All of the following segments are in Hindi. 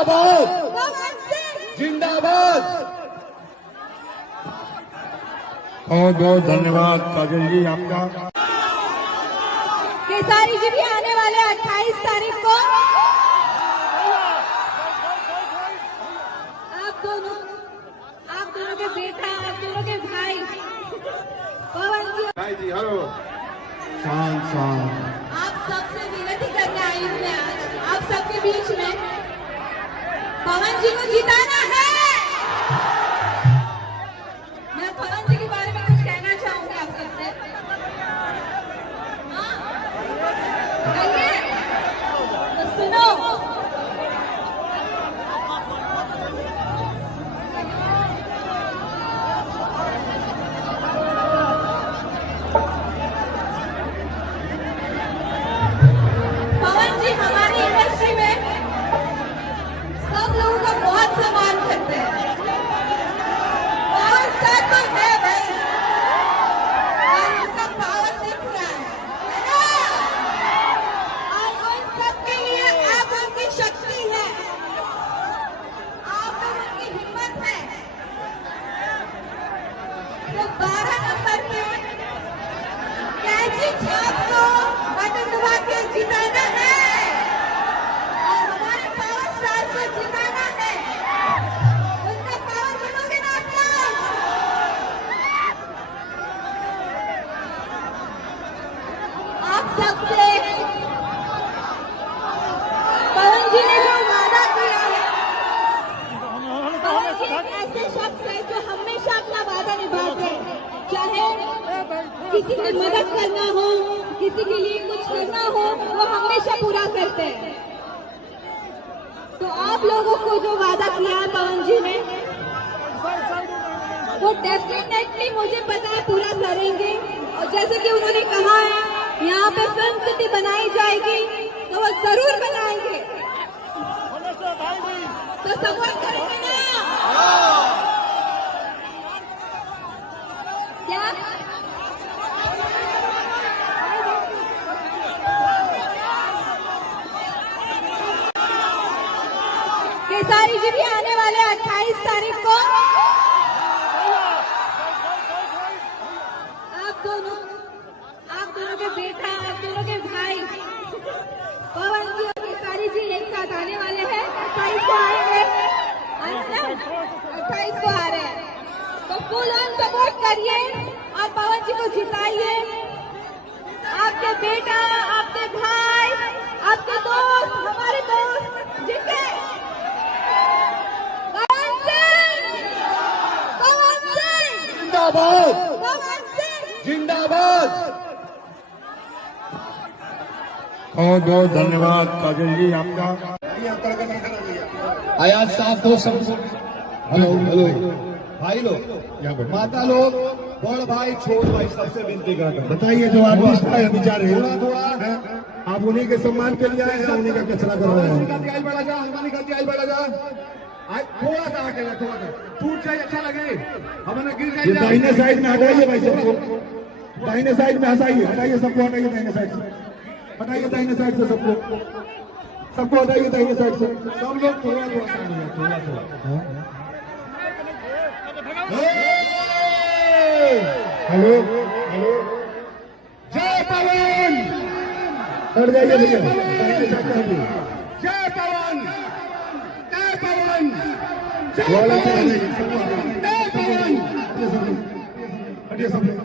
जिंदाबाद जिंदाबाद। बहुत बहुत धन्यवाद काजल जी आपका। केसारी जी भी आने वाले 28 तारीख को। आप दोनों के बेटा, आप दोनों के भाई पवन जी हेलो। शांत शांत। आप सबसे विनती करने आई हूँ मैं आज आप सबके बीच में, पवन जी को जिताना है। मैं पवन जी के बारे में कुछ कहना चाहूंगी आप सबसे। कहिए तो सुनो। पवन जी हमारी इंडस्ट्री में सब लोगों का बहुत सम्मान करते हैं। पावर स्टार तो है भाई, और उनका पावर दिख रहा है ना? और उन सबके लिए आप उनकी शक्ति है, आप में उनकी हिम्मत है। तो 12 नंबर पे कैची छाप को बटन दबा के जिताना है और हमारे पावर स्टार को जिताना है। उनका पावर बनोगे ना आप लोग? आप सबसे पवन जी ने जो वादा किया है, पवन जी एक ऐसे शख्स है जो हमेशा अपना वादा निभाते हैं। चाहे किसी की मदद करना हो, किसी के लिए कुछ करना हो, वो हमेशा पूरा करते हैं। तो आप लोगों को जो वादा किया है पवन जी ने, वो डेफिनेटली मुझे पता है पूरा करेंगे। और जैसे कि उन्होंने कहा है यहाँ पे फिल्म सिटी बनाई जाएगी, तो वो जरूर बनाएंगे। तो सपोर्ट करेंगे ना? क्या केसारी जी भी आने वाले 28 तारीख को। आप दोनों के बेटा, आप दोनों के भाई पवन जी और केसारी जी एक साथ आने वाले हैं। 28 को आएंगे, 28 को आ रहे हैं। तो फुल ऑन सपोर्ट करिए और पवन जी को जिताइए। आपके बेटा, आपके भाई, आपके दोस्त, हमारे दोस्त जिनके जिंदाबाद जिंदाबाद। बहुत बहुत धन्यवाद काजल जी आपका। आयात साफ हो सब। हेलो हेलो भाई लोग, माता लोग, बड़ भाई, छोट भाई, सबसे विनती करता हूं, बताइए जो आप विचार है थोड़ा आप उन्हीं के सम्मान के लिए आए या उन्हीं का कचरा कर रहे हैं? थोड़ा सा हटेगा, थोड़ा सा टूट जाए, अच्छा लगे, हमें गिर ये जाए। दाहिने साइड में हटाइए भाई सबको, दाहिने साइड में हटाइए सबको, हटाइए दाहिने साइड से, हटाइए दाहिने साइड से सबको हटाइए दाहिने साइड से। सब लोग थोड़ा थोड़ा हेलो जय पवन, हट जाइए भैया, दाहिने साइड में हटिए। जय पवन, जय पवन, वाला जय चला पवन, जय पवन। हटिए सब लोग।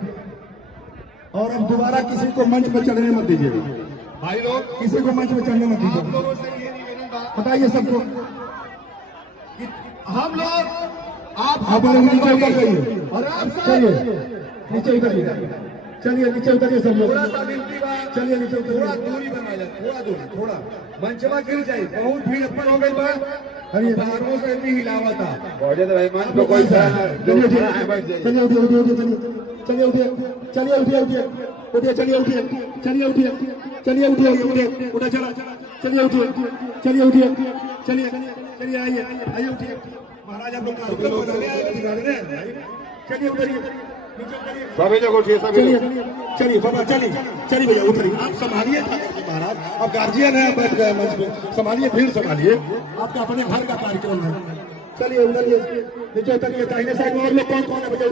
और अब दोबारा किसी को मंच पर चढ़ने मत दीजिएगा भाई लोग, किसी को मंच पर चढ़ने मत आप दीजिएगा। लोगों से ये निवेदन बा, हटाइए सबको, कि हम लोग आप लोग नीचे उतर जाइए और आप सब चलिए नीचे उतरिए, चलिए नीचे उतरिए सब लोग, थोड़ा सा विनती बा, चलिए नीचे थोड़ा उतरिए। दूरी बना जाए, थोड़ा दूरी, थोड़ा मंचवा गिर जाए, बहुत भीड़ अपन हो गई बा। अरे बाहरों से भी हिलावता। चलिए उठिए, चलिए उठिए। महाराज आप लोग चलिए उतरिए, सभी लोग उठिए, सभी चलिए लोग। चलिए बाबा, चलिए चलिए भैया उतरिए, आप संभालिए ठाकुर जी महाराज, अब गार्जियन है, बैठ गए मंच पे, संभालिए, भीड़ संभालिए, आपका अपने घर का कार्यक्रम है। चलिए उतरिए, नीचे उतरिए, दाहिने साइड में और लोग कौन कौन है भैया?